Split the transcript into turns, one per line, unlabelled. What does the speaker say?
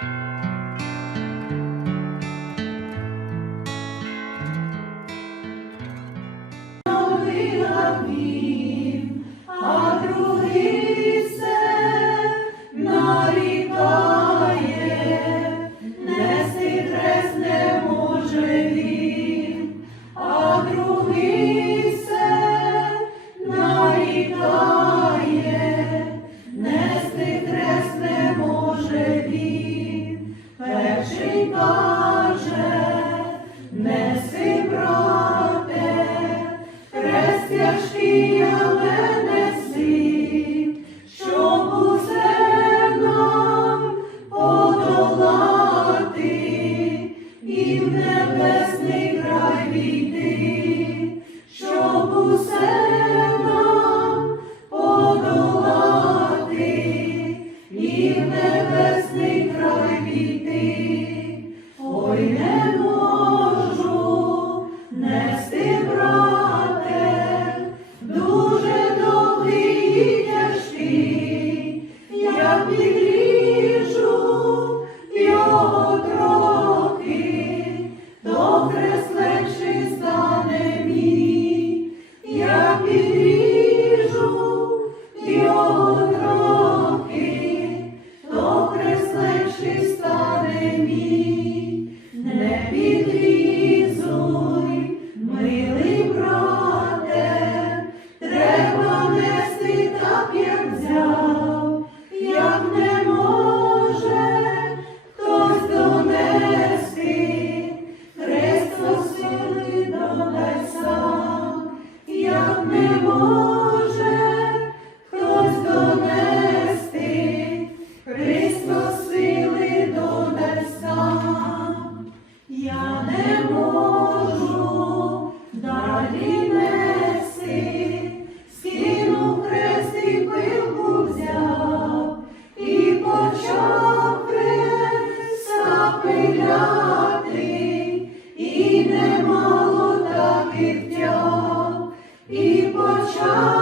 thank you hombres. не можу, далі неси, скинув хрест і і почав хреста і немало таких тяг, і почав.